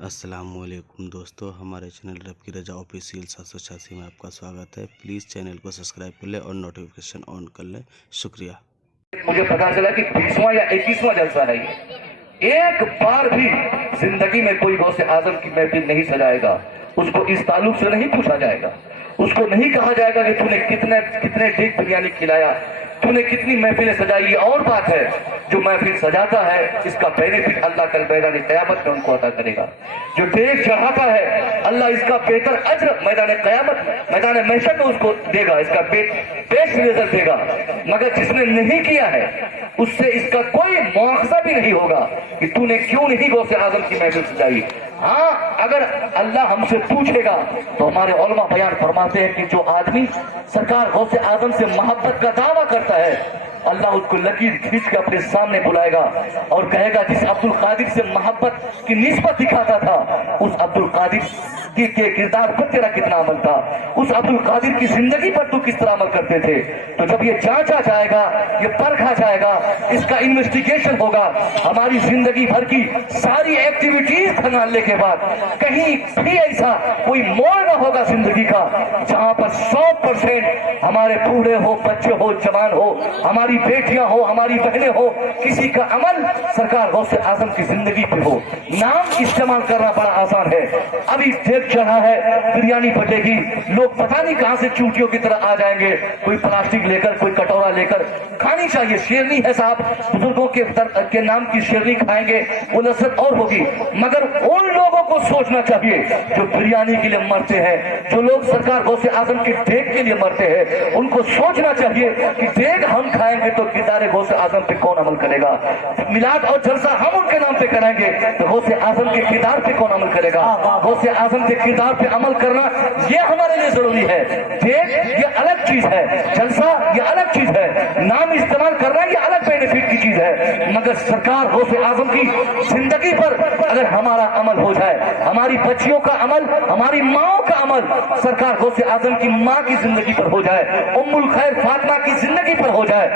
अस्सलाम वालेकुम दोस्तों, हमारे चैनल रब की रजा ऑफिशियल 786 में आपका स्वागत है। प्लीज़ चैनल को सब्सक्राइब कर लें और नोटिफिकेशन ऑन कर लें। शुक्रिया। मुझे पता चला कि 20वां या 21वां जलसा है ये। एक बार भी जिंदगी में कोई गौसे आजम की महफिल नहीं सजाएगा, उसको इस ताल्लुक से नहीं पूछा जाएगा, उसको नहीं कहा जाएगा कि तूने कितने कितने डेग बिरयानी खिलाया, तूने कितनी महफिलें सजाई। ये और बात है, जो महफिल सजाता है इसका बेनिफिट अल्लाह कल मैदान क़यामत में उनको अता करेगा। जो डेग चढ़ाता है अल्लाह इसका बेहतर अज्र मैदान क़यामत मैदान महशर में उसको देगा, इसका बेस्ट रिजल्ट देगा। मगर जिसने नहीं किया है उससे इसका कोई मुआवजा भी नहीं होगा कि तूने क्यों नहीं गौसे आजम की महफिल सजाई। हाँ, अगर अल्लाह हमसे पूछेगा तो हमारे उलमा बयान फरमाते हैं कि जो आदमी सरकार गौसे आजम से मोहब्बत का दावा करता है, अल्लाह उसको लकीर खींच के अपने सामने बुलाएगा और कहेगा जिस अब्दुल कादिर से मोहब्बत की निस्बत दिखाता था, उस अब्दुल कादिर के किरदार पर तेरा कितना अमल था, उस अब्दुल कादिर की जिंदगी पर तू किस तरह अमल करते थे। तो जब ये जांचा जाएगा, ये परखा जाएगा, इसका इन्वेस्टिगेशन होगा, हमारी जिंदगी भर की सारी एक्टिविटीज खंगालने के बाद कहीं भी ऐसा कोई मोड़ न होगा जिंदगी का जहां पर 100% हमारे बूढ़े हो, बच्चे हो, जवान हो, हमारी बेटियां हो, हमारी बहनें हो, किसी का अमल सरकार गौसे आजम की जिंदगी पे हो। नाम इस्तेमाल करना बड़ा आसान है। अभी डेग चढ़ा है, बिरयानी फटेगी, लोग पता नहीं कहां से चूटियों की तरह आ जाएंगे, कोई प्लास्टिक लेकर, कोई कटोरा लेकर। खानी चाहिए, शेरनी है साहब, बुजुर्गों के नाम की शेरनी खाएंगे, वो लज्जत और होगी। मगर उन लोगों को सोचना चाहिए जो बिरयानी के लिए मरते हैं, जो लोग सरकार गौसे आजम की डेग के लिए मरते हैं, उनको सोचना चाहिए कि डेग हम खाएंगे तो किरदार गौसे आजम पे कौन अमल करेगा। मिलाद और जलसा हम उनके नाम पे कराएंगे तो गौसे आजम के किरदार पे कौन अमल करेगा। गौसे आजम के किरदार पे अमल करना ये हमारे लिए जरूरी है। डेग ये अलग चीज है, जलसा ये अलग चीज है, नाम इस्तेमाल करना ये अलग बेनिफिट की चीज है। मगर सरकार गौसे आजम की जिंदगी पर अगर हमारा अमल हो जाए, हमारी बच्चियों का अमल, हमारी माओ का अमल सरकार गौसे आजम की माँ की जिंदगी पर हो जाए, उम्मुल खैर फातिमा की जिंदगी पर हो जाए,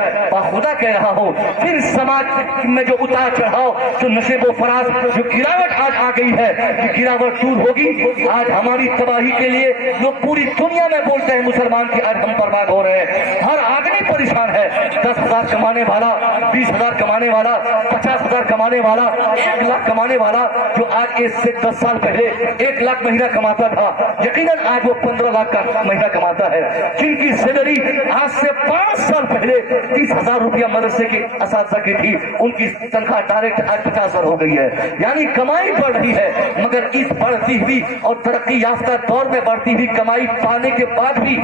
खुदा कह रहा हो, फिर समाज में जो उतार चढ़ाव, जो नशेबो फराज, जो गिरावट आज आ गई है, कि गिरावट दूर होगी। आज हमारी तबाही के लिए लोग पूरी दुनिया में बोलते हैं मुसलमान की आज हम बर्बाद हो रहे हैं। हर आदमी परेशान है। 10,000 कमाने वाला, 20,000 कमाने वाला, 50,000 कमाने वाला, 1 लाख कमाने वाला, जो आज एक से 10 साल पहले 1 लाख महीना कमाता था, यकीनन आज वो 15 लाख का महीना कमाता है। जिनकी सैलरी आज से 5 साल पहले 30,000 रुपया मदरसे के असातिज़ा की थी, उनकी तनख्वाह डायरेक्ट आज 50,000 हो गई है। यानी कमाई बढ़ रही है, मगर इस बढ़ती हुई और तरक्की याफ्ता दौर में बढ़ती हुई कमाई पाने के बाद भी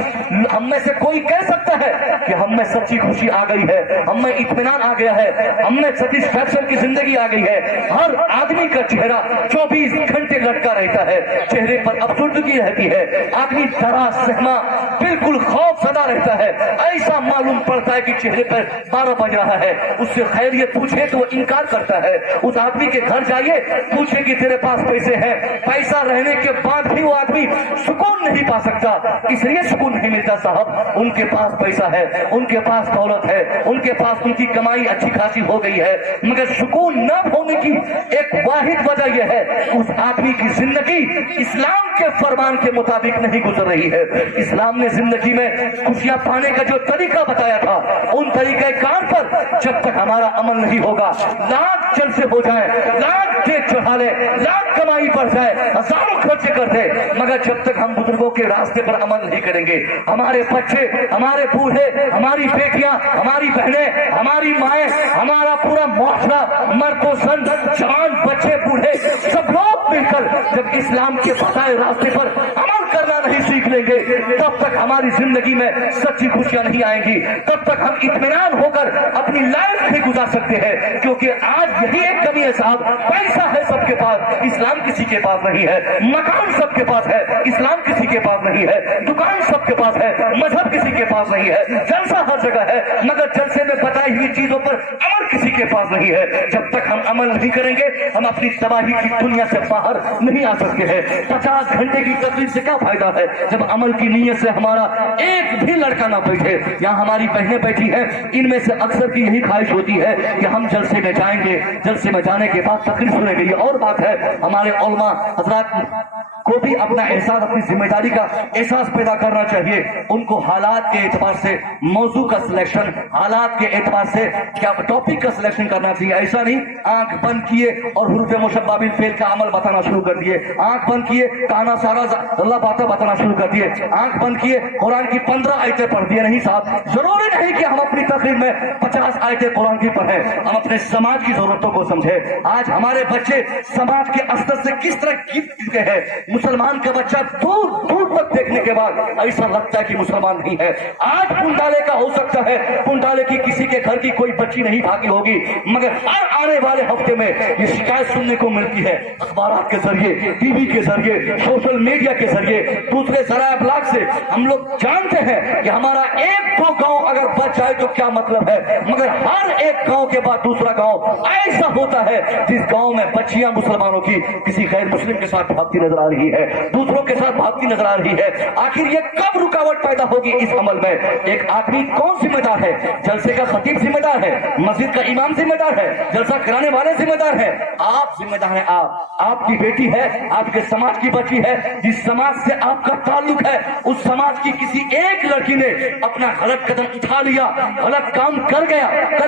हम में से कोई कह सकता है कि हम में सच्ची खुशी आ गई है, हम में इत्मीनान आ गया है, हम में सेटिस्फैक्शन की जिंदगी आ गई है। हर आदमी का चेहरा 24 घंटे लटका रहता है, चेहरे पर अफसुर्दगी रहती है, आदमी डरा सहमा बिल्कुल खौफ सदा रहता है। ऐसा मालूम पड़ता है कि चेहरे पर 12 बज रहा है, उससे खैरियत पूछे तो वो इनकार करता है। उस आदमी के घर जाइए, पूछे कि तेरे पास पैसे हैं, पैसा रहने के बाद भी वो आदमी सुकून नहीं पा सकता। इसलिए सुकून नहीं मिलता साहब, उनके पास पैसा है, उनके पास दौलत है, उनके पास उनकी कमाई अच्छी खासी हो गई है, मगर सुकून न होने की एक वाहिद वजह यह है, उस आदमी की जिंदगी इस्लाम के फरमान के मुताबिक नहीं गुजर रही है। इस्लाम ने जिंदगी में खुशियां पाने का जो तरीका बताया था, उन तरीके कार पर जब तक हमारा अमल नहीं होगा, लाख जलसे हो जाए, लाख डेग चढ़ा ले, लाख कमाई बढ़ जाए, हजारों खर्चे कर दे, मगर जब तक हम बुजुर्गों के रास्ते पर अमल नहीं करेंगे, हमारे बच्चे, हमारे बूढ़े, हमारी बेटियां, हमारी बहनें, हमारी माएं, हमारा पूरा मुआशरा, मर्दो सन, जवान, बच्चे, बूढ़े, सब लोग मिलकर जब इस्लाम के बताए रास्ते पर अमल करना नहीं सीख लेंगे, तब तक हमारी जिंदगी में सच्ची खुशियां नहीं आएंगी, तब तक हम इत्मीनान होकर अपनी लाइफ नहीं गुजार सकते हैं। क्योंकि आज यही एक कमी है साहब, पैसा है सबके पास, इस्लाम किसी के पास नहीं है, मकान सबके पास है, इस्लाम किसी के पास नहीं है, दुकान सबके पास है, मजहब किसी के पास नहीं है, जलसा हर जगह है, मगर जलसे में बताई हुई चीजों पर अमल किसी के पास नहीं है। जब तक हम अमल नहीं करेंगे, हम अपनी तबाही की दुनिया से बाहर नहीं आ सकते हैं। 50 घंटे की तकलीफ से क्या फायदा है जब अमल की नीयत से हमारा एक भी लड़का ना बैठे। यहाँ हमारी बहनें बैठी हैं, इनमें से अक्सर की यही ख्वाहिश होती है कि हम जलसे में जाएंगे, जलसे में जाने के बाद तकरीर सुनेंगे। और बात है, हमारे उलमा हजरात को भी अपना एहसास, अपनी जिम्मेदारी का एहसास पैदा करना चाहिए। उनको हालात के एतबार से मौजू का सिलेक्शन, हालात के एतबार से क्या टॉपिक का सिलेक्शन करना चाहिए। ऐसा नहीं आंख बंद किए और हुरूफ मुशब्बा बिल फेल का अमल बताना शुरू कर दिए, आंख बंद किए काना सारा अल्लाह बातें बताना शुरू कर दिए, आंख बंद किए कुरान की 15 आयतें पढ़ दिए। नहीं साहब, जरूरी नहीं कि हम अपनी तकरीर में 50 आयतें कुरान की पढ़ें, हम अपने समाज की जरूरतों को समझे। आज हमारे बच्चे समाज के अस्तर से किस तरह गिर चुके हैं। मुसलमान का बच्चा दूर दूर तक देखने के बाद ऐसा लगता है कि मुसलमान नहीं है। आज पुंडाले का हो सकता है, पुंडाले की किसी के घर की कोई बच्ची नहीं भागी होगी, मगर हर आने वाले हफ्ते में ये शिकायत सुनने को मिलती है, अखबार के जरिए, टीवी के जरिए, सोशल मीडिया के जरिए, दूसरे जराए अबलाग से। हम लोग जानते हैं कि हमारा एक दो गांव अगर बच जाए तो क्या मतलब है, मगर हर एक गांव के बाद दूसरा गांव ऐसा होता है जिस गांव में बच्चियां मुसलमानों की किसी गैर मुस्लिम के साथ भागती नजर आ रही है, दूसरों के साथ भागती नजर आ रही है। आखिर ये कब रुकावट पैदा होगी इस अमल में? एक आदमी कौन जिम्मेदार है? जलसे का खतीब जिम्मेदार है, मस्जिद का इमाम जिम्मेदार है, जलसा कराने वाले जिम्मेदार है, आप जिम्मेदार हैं। आपकी बेटी है, आपके समाज की बच्ची है, जिस समाज से आपका ताल्लुक है, उस समाज की किसी एक लड़की ने अपना गलत कदम उठा लिया, गलत काम कर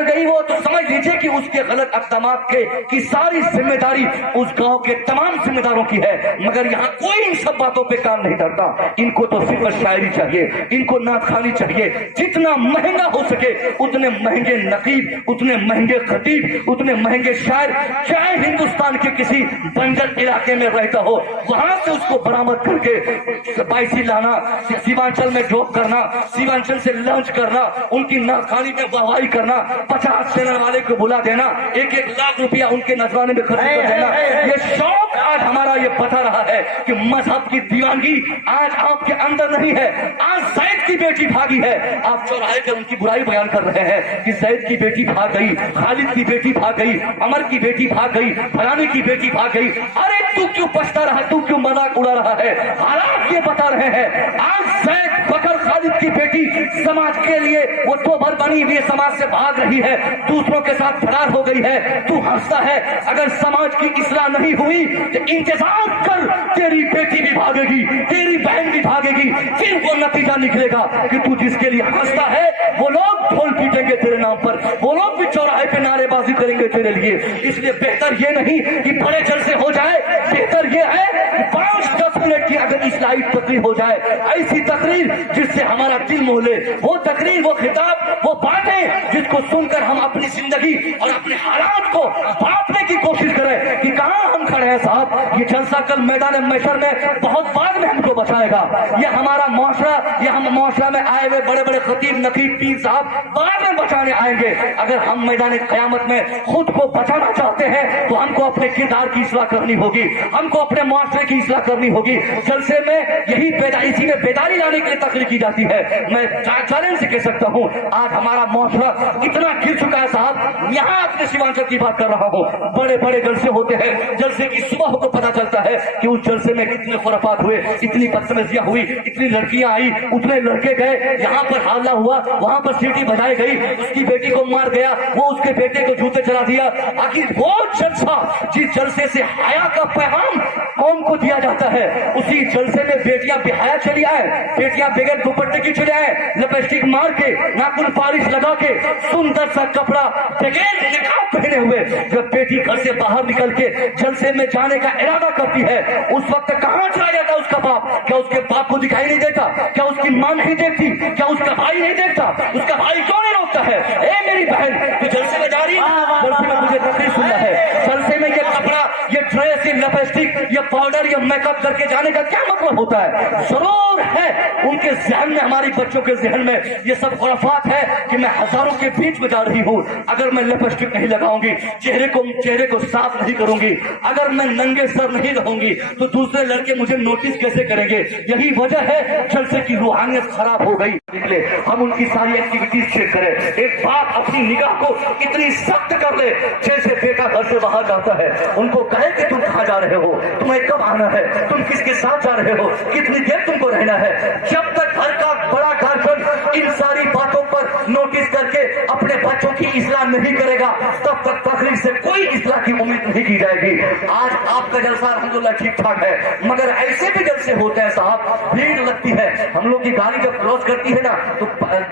गई वो, तो समझ लीजिए कि उसके गलत अक़दामात की सारी जिम्मेदारी उस गांव के तमाम जिम्मेदारों की है। मगर यहाँ कोई इन सब बातों पे काम नहीं करता। इनको तो सिर्फ शायरी चाहिए, इनको नात खानी चाहिए। जितना महंगा हो सके उतने महंगे नकीब, उतने महंगे खतीब, उतने महंगे शायर, चाहे हिंदुस्तान के किसी बंजर इलाके में रहता हो, वहां से उसको बरामद करके बाइसी लाना, सीमांचल में जॉब करना, सीमांचल से लंच करना, उनकी नात खानी में वाहवाही करना, 50 चैनल वाले को बुला देना, 1-1 लाख रुपया उनके नजराने में खर्च कर देना। ये शौक आज हमारा ये बता रहा है कि मजहब की दीवानगी आज आपके अंदर नहीं है। आज जैद की बेटी भागी है, आप चौराहे पे उनकी बुराई बयान कर रहे हैं कि जैद की बेटी भाग गई, खालिद की बेटी भाग गई, अमर की बेटी भाग गई, फलाने की बेटी भाग गई। अरे तू क्यों पछता रहा, तू क्यों मजाक उड़ा रहा है? हालात ये बता रहे हैं। आज जैद बकर खालिद की बेटी समाज के लिए वो तोबर बनी हुई समाज से भाग रही है, दूसरों के साथ फरार हो गई है। तू हंसता है। अगर समाज की इस्लाह नहीं हुई तो इंतजार कर, तेरी बेटी भी भागेगी, तेरी बहन भी भागेगी, फिर वो नतीजा निकलेगा कि तू जिसके लिए हंसता है वो लोग ढोल पीटेंगे तेरे नाम पर, वो लोग भी चौराहे पे नारेबाजी करेंगे तेरे लिए। इसलिए बेहतर ये नहीं कि बड़े जलसे हो जाए, बेहतर ये है कि 5-10 मिनट की अगर इस्लाही तकरीर हो जाए, ऐसी तकरीर जिससे हमारा दिल मोह ले, वो तकरीर, वो खिताब, वो बातें जिसको सुनकर हम अपनी जिंदगी और अपने हालात को बांटने की कोशिश करें कि कहां हम खड़े हैं साहब। ये जलसा कल मैदान महशर में बहुत बाद में हमको बचाएगा। ये हमारा मुआशरा, ये हम मुआशरा में आए हुए बड़े बड़े खतीब, नकीब, पीर साहब बाद में बचाने आएंगे। अगर हम मैदान क़यामत में खुद को बचाना चाहते हैं तो हमको अपने किरदार की इस्लाह करनी होगी, हमको अपने मुआशरे की इस्लाह करनी होगी। जलसे में यही इसी में बेदारी लाने के लिए तकरीर की जाती है। मैं चैलेंज से कह सकता हूँ, आज हमारा मुआशरा इतना गिर चुका है साहब। यहाँ अपने सीमांचल की बात कर रहा हूँ, बड़े बड़े जलसे होते हैं, जलसे की सुबह को पता चलता है कि उस जलसे में कितने खुराफात हुए, इतनी बदतमीजियां हुई, इतनी लड़कियां आई, उतने लड़के गए, यहाँ पर हल्ला हुआ, वहां पर सीटी बजाई गई, उसकी बेटी को मार गया, वो उसके बेटे को जूते चला दिया। आखिर वो जलसा जिस जलसे से हया का पैगाम कौम को दिया जाता है, उसी जलसे में बेटियां बेहया चली आए, बेटियां बगैर दुपट्टे की चले आए, लिपस्टिक मार के, नाखून पालिश लगा के, सुंदर सा कपड़ा बगैर निकाब पहने हुए जब बेटी घर से बाहर निकल के जलसे में जाने का इरादा करती है, उस वक्त कहां चला जाता उसका बाप? क्या उसके बाप को दिखाई नहीं देता? क्या उसकी मां नहीं देखती? क्या उसका भाई नहीं देखता? उसका भाई क्यों नहीं रोकता है? ए मेरी बहन, तू जलसे में जा रही है, जलसे में मुझे तकलीफ सुनना है। जलसे में ये कपड़ा, ये ड्रेस, ये लिपस्टिक, ये पाउडर, ये मेकअप करके जाने का क्या मतलब होता है? जरूर है उनके जहन में, हमारी बच्चों के जहन में ये सब खुराफात है कि मैं हजारों के बीच में जा रही हूँ, अगर मैं लिपस्टिक नहीं लगाऊंगी, चेहरे को साफ नहीं करूंगी, अगर मैं नंगे सर नहीं रहूंगी तो दूसरे लड़के मुझे नोटिस कैसे करेंगे? यही वजह है जलसे की रूहानियत खराब हो गई। निकले हम उनकी सारी एक्टिविटीज चेक करें। एक बाप अपनी निगाह को इतनी सख्त कर ले, जैसे बेटा घर से बाहर जाता है, उनको कहे कि तुम कहां जा रहे हो, तुम्हें कब आना है, तुम किसके साथ जा रहे हो, कितनी देर तुमको रहना है। जब तक घर का बड़ा गार्जियन इन सारी बातों पर नोटिस करके अपने बच्चों की इस्लाह नहीं करेगा, तब तक तकलीफ से कोई इस्लाह की उम्मीद नहीं की जाएगी। आज आपका जलसा अल्हम्दुलिल्लाह ठीक ठाक है, मगर ऐसे भी जलसे होते हैं साहब, भीड़ लगती है। हम लोग की गाड़ी जब क्रॉस करती है ना, तो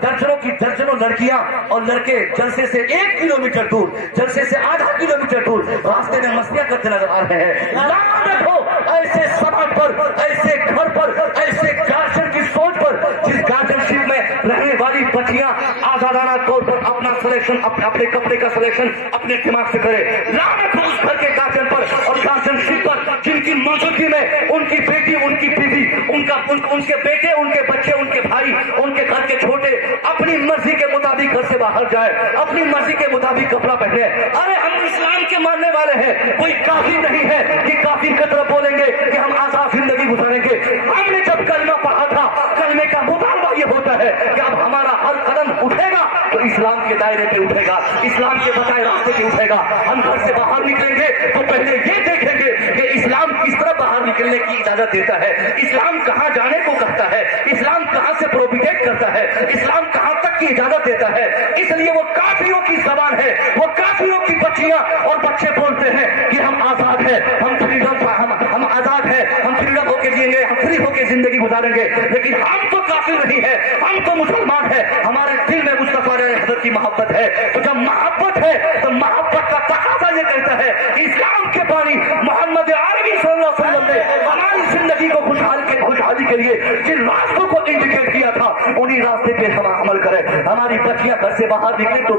दर्जनों लड़कियां और लड़के जलसे से 1 किलोमीटर दूर, जलसे से आधा किलोमीटर दूर रास्ते में मस्तियां करते नजर आ रहे हैं। लानत हो ऐसे समाज पर, ऐसे घर पर, ऐसे गार्जियन की सोच पर, जिस गार्जियनशिप में रहने वाली बच्चियां आजादाना तौर पर अपना सिलेक्शन, अपने कपड़े का सिलेक्शन अपने दिमाग से करे। लानत हो उस घर के गार्जियन पर और गार्जियनशिप पर जिनकी मौजूदगी में उनकी बेटी, उनकी बीवी, उनके बेटे, उनके बच्चे, उनके भाई, उनके घर के छोटे अपनी मर्जी के मुताबिक घर से बाहर जाए, अपनी मर्जी के मुताबिक कपड़ा पहने। अरे हम इस्लाम के मानने वाले हैं, कोई काफी नहीं है कि काफी की तरफ बोलेंगे कि हम आजाद जिंदगी गुजारेंगे। हमने जब कलमा पढ़ा था, कलमे का मुतालबा ये होता है कि अब हमारा हर कदम उठेगा तो इस्लाम के दायरे पे उठेगा, इस्लाम के बताए रास्ते पे उठेगा। हम घर से बाहर निकलेंगे तो पहले ये देखेंगे कि इस्लाम किस तरह बाहर निकलने की इजाजत देता है, इस्लाम कहाँ जाने को कहता है, इस्लाम कहाँ से प्रोहिबिट करता है, इस्लाम कहाँ तक की इजाजत देता है। इसलिए वो काफिरों की जबान है, वो काफिरों की बच्चियां और बच्चे बोलते हैं कि हम आजाद है, हम फ्रीडम, हम आजाद है, हम फ्रीडम होकर जिएंगे, हम फ्री होकर जिंदगी गुजारेंगे। लेकिन हम तो काफिर नहीं है, हम तो मुसलमान है, हमारे दिल में मुस्तफा हज़रत की मोहब्बत है। तो जब मोहब्बत है तो मोहब्बत का तकाज़ा ये कहता है इस्लाम के पानी मोहम्मद अरबी सल्लल्लाहु अलैहि वसल्लम ने हमारी जिंदगी को खुशहाली के लिए जिन रास्तों को इंडिकेट किया था, उन्हीं रास्ते पे हम अमल करें। हमारी बच्चियां घर से बाहर निकले तो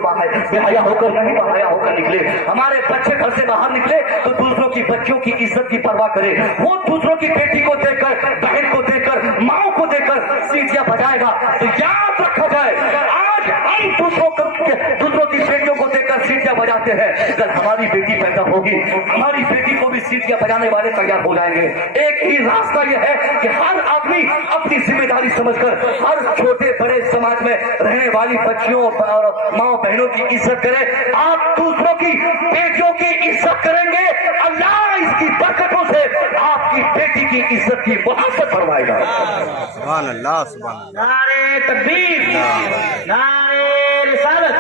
बेहया होकर नहीं, बहाया होकर निकले। हमारे बच्चे घर से बाहर निकले तो दूसरों की बच्चियों की इज्जत की परवाह करे। वो दूसरों की बेटी को देखकर, बहन को देखकर, माओ को देखकर सीटियां बजाएगा। तो याद रखा जाए, आज हम दूसरों की बेटियों को देखकर सीटियां बजाते हैं, कल हमारी बेटी पैदा होगी, हमारी बेटी को भी सीटियां बजाने वाले तैयार हो जाएंगे। एक ही रास्ता यह है कि हर आदमी अपनी जिम्मेदारी समझकर हर छोटे बड़े समाज में रहने वाली बच्चियों और माओ बहनों की इज्जत करे। आप दूसरों की बेटियों की इज्जत करेंगे, अल्लाह इसकी बरकतों से आपकी बेटी की इज्जत की मोहब्बत फरमाएगा। सुभान अल्लाह, सुभान अल्लाह। नारे तकबीर, नारे रिसालत,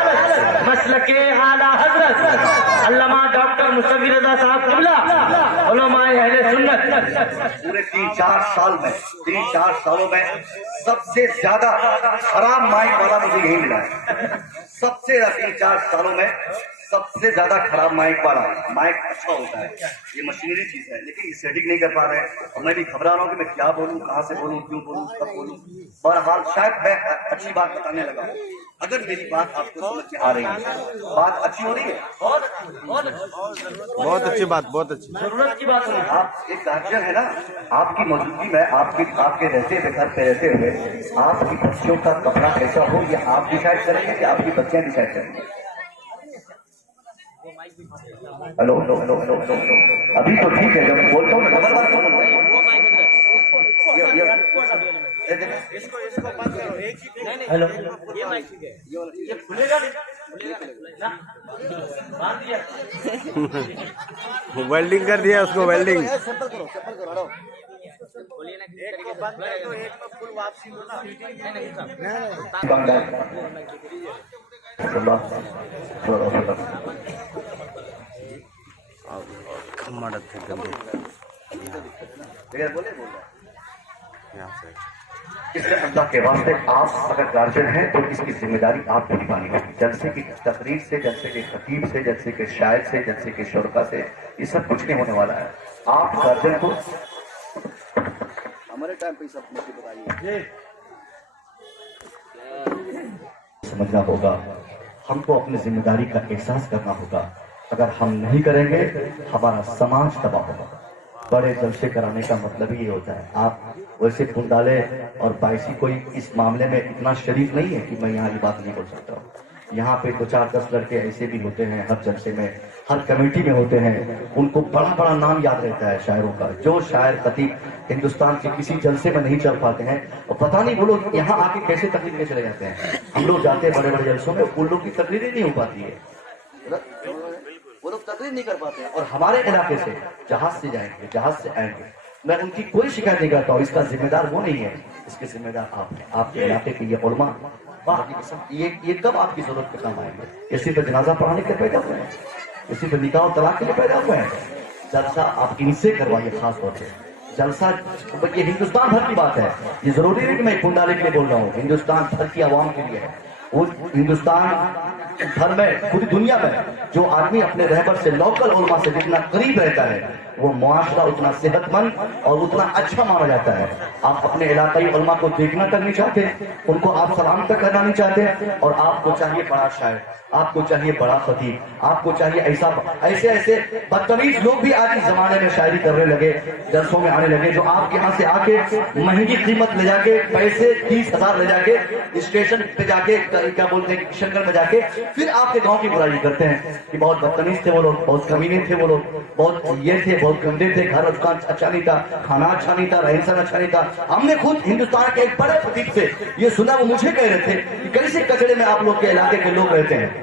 मसलके आला हजरत अल्लामा डॉक्टर मुस्तफी रजा साहब क़िबला, उलमाए अहले सुन्नत। पूरे 3-4 सालों में सबसे ज्यादा खराब माइक वाला मुझे यही मिला है। सबसे 3-4 सालों में सबसे ज्यादा खराब माइक वाला। माइक अच्छा होता है, ये मशीनरी चीज है, लेकिन ये सेटिंग नहीं कर पा रहे हैं। और मैं भी घबरा रहा हूँ कि मैं क्या बोलूँ, कहाँ से बोलूँ, क्यों बोलूँ, कब बोलूँ। बहरहाल शायद मैं अच्छी बात बताने लगा हूँ। अगर मेरी बात आपको समझ में आ रही है, बात अच्छी हो रही है, बहुत अच्छी बात, बहुत अच्छी जरूरत की बात है। आप एक गार्जियन है ना, आपकी मौजूदगी में आपके रहते हुए, घर पे रहते हुए आपकी बच्चियों का कपड़ा कैसा हो, ये आप डिसाइड करेंगे कि आपकी बच्चियां डिसाइड करेंगे। हेलो, अभी तो ठीक है, जब मैं बोलता हूँ डबल बार क्यों बोलता हूँ? हेलो, ये खुलेगा वेल्डिंग कर दिया उसको, वेल्डिंग। इसलिए अल्लाह के वास्ते आप अगर गार्जियन हैं तो इसकी जिम्मेदारी आपको निभानी होगी। जलसे की तकरीर से, जलसे के खतीब से, जलसे के शायर से, जलसे के शुरका से ये सब कुछ नहीं होने वाला है। आप गार्जियन को हमारे टाइम पे सब बताइए समझना होगा, हमको अपनी जिम्मेदारी का एहसास करना होगा। अगर हम नहीं करेंगे हमारा समाज तबाह होगा। बड़े जलसे कराने का मतलब ही ये होता है। आप वैसे कुंडाले और बाइसी कोई इस मामले में इतना शरीफ नहीं है कि मैं यहाँ ये बात नहीं बोल सकता हूँ। यहाँ पे 2-4-10 लड़के ऐसे भी होते हैं, हर जलसे में, हर कमेटी में होते हैं, उनको बड़ा बड़ा नाम याद रहता है शायरों का। जो शायर खतीब हिंदुस्तान के किसी जलसे में नहीं चल पाते हैं, और पता नहीं वो लोग यहाँ आके कैसे तकरीर में चले जाते हैं। हम लोग जाते हैं बड़े बड़े जलसों में, उन लोग की तकरीर नहीं हो पाती है। वो लोग तकरीर नहीं कर पाते हैं और हमारे इलाके से जहाज से जाएंगे, जहाज से आएंगे, मैं उनकी कोई शिकायत नहीं करता हूँ। इसका जिम्मेदार वो नहीं है, इसके जिम्मेदार आप हैं, आपके इलाके के ये उलमा। बाकी कसम ये कब आपकी जरूरत पे काम आएंगे? इसी पे जनाजा पढ़ाने के लिए पैदा हुए हैं, इसी पे निकाह और तलाक के लिए पैदा हुए हैं। जलसा आप इनसे करवाइए, खास तौर से जलसा। ये हिंदुस्तान भर की बात है, ये जरूरी नहीं कि मैं पुंडाले के लिए बोल रहा हूँ, हिंदुस्तान भर की आवाम के लिए है। वो हिंदुस्तान भर में, पूरी दुनिया में जो आदमी अपने रहबर से, लोकल उलमा से जितना करीब रहता है, वो मुआशरा उतना सेहतमंद और उतना अच्छा माना जाता है। आप अपने इलाकाई उलमा को देखना तक नहीं चाहते, उनको आप सलाम तक करना नहीं चाहते, और आपको चाहिए बड़ा शायर, आपको चाहिए बड़ा खतीब, आपको चाहिए ऐसे ऐसे बदतमीज लोग भी आज इस जमाने में शायरी करने लगे, जलसों में आने लगे, जो आपके यहाँ से आके महंगी कीमत ले जाके, पैसे 30,000 ले जाके स्टेशन पे जाके, क्या बोलते हैं, किशनगढ़ में जाके फिर आपके गांव की बुराई करते हैं कि बहुत बदतमीज थे वो लोग, बहुत कमीने थे वो लोग, बहुत ये थे, बहुत गंदे थे, घर अच्छा नहीं था, खाना अच्छा नहीं था, रहन सहन अच्छा नहीं था। हमने खुद हिंदुस्तान के एक बड़े खतीब से ये सुना, वो मुझे कह रहे थे कि कैसे कचड़े में आप लोग के इलाके के लोग रहते हैं।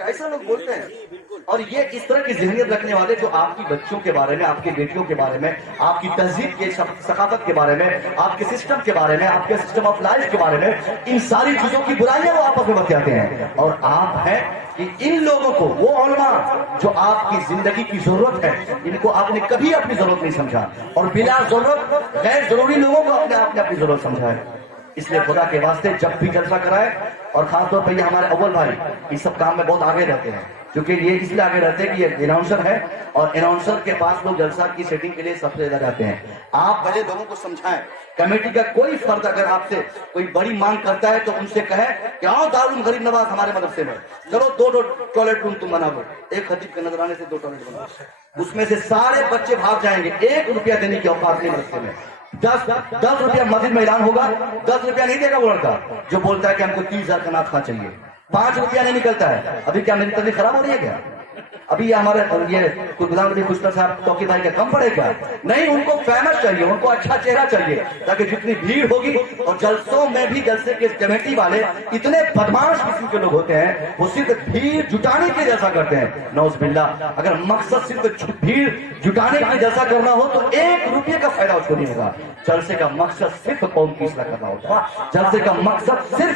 ऐसा लोग बोलते हैं। और ये इस तरह की ज़हनियत रखने वाले जो आपकी बच्चों के बारे में, आपकी बेटियों के बारे में, आपकी तहजीब के, सकाफत के बारे में, आपके सिस्टम के बारे में, आपके सिस्टम ऑफ लाइफ के बारे में, इन सारी चीजों की बुराइयां वो आपस में बतियाते हैं। और आप हैं कि इन लोगों को, वो उलमा जो आपकी जिंदगी की जरूरत है, इनको आपने कभी अपनी जरूरत नहीं समझा, और बिना जरूरत गैर जरूरी लोगों को आपने अपनी जरूरत समझा है। इसलिए खुदा के वास्ते जब भी जलसा कराए, और खासतौर पर ये हमारे अव्वल भाई इस सब काम में बहुत आगे रहते हैं, क्योंकि ये इसलिए आगे रहते हैं कि ये अनाउंसर है, और अनाउंसर के पास लोग जलसा की सेटिंग के लिए सबसे ज्यादा जाते हैं। आप पहले लोगों को समझाएं, कमेटी का कोई फर्द अगर आपसे कोई बड़ी मांग करता है तो उनसे कहे कि आओ दारुल गरीब नवाज हमारे मदरसे में, चलो 2 टॉयलेट रूम तुम बना दो, एक खतीब के नजराने से 2 टॉयलेट बना, उसमें से सारे बच्चे भाग जाएंगे। 1 रुपया देने की औकात नहीं मदरसे में। 10 रुपया मस्जिद में ऐलान होगा, 10 रुपया नहीं देगा वो लड़का जो बोलता है कि हमको 30,000 का नाथ खा चाहिए, 5 रुपया नहीं निकलता है। अभी क्या मेरी तबीयत खराब हो रही है क्या? अभी ये हमारे प्रधानमंत्री खुशना साहब चौकी भाई का कम पड़ेगा? नहीं, उनको फेमस चाहिए, उनको अच्छा चेहरा चाहिए, ताकि जितनी भीड़ होगी, और जलसों में भी जलसे के कमेटी वाले इतने बदमाश किस्म के लोग होते हैं, वो सिर्फ भीड़ जुटाने के लिए जलसा करते हैं। नौज़बिल्लाह, अगर मकसद सिर्फ भीड़ जुटाने के लिए जलसा करना हो तो 1 रुपये का फायदा उसको नहीं होगा। जलसे का मकसद सिर्फ कौम की इस्लाह करना होता है, जलसे का मकसद सिर्फ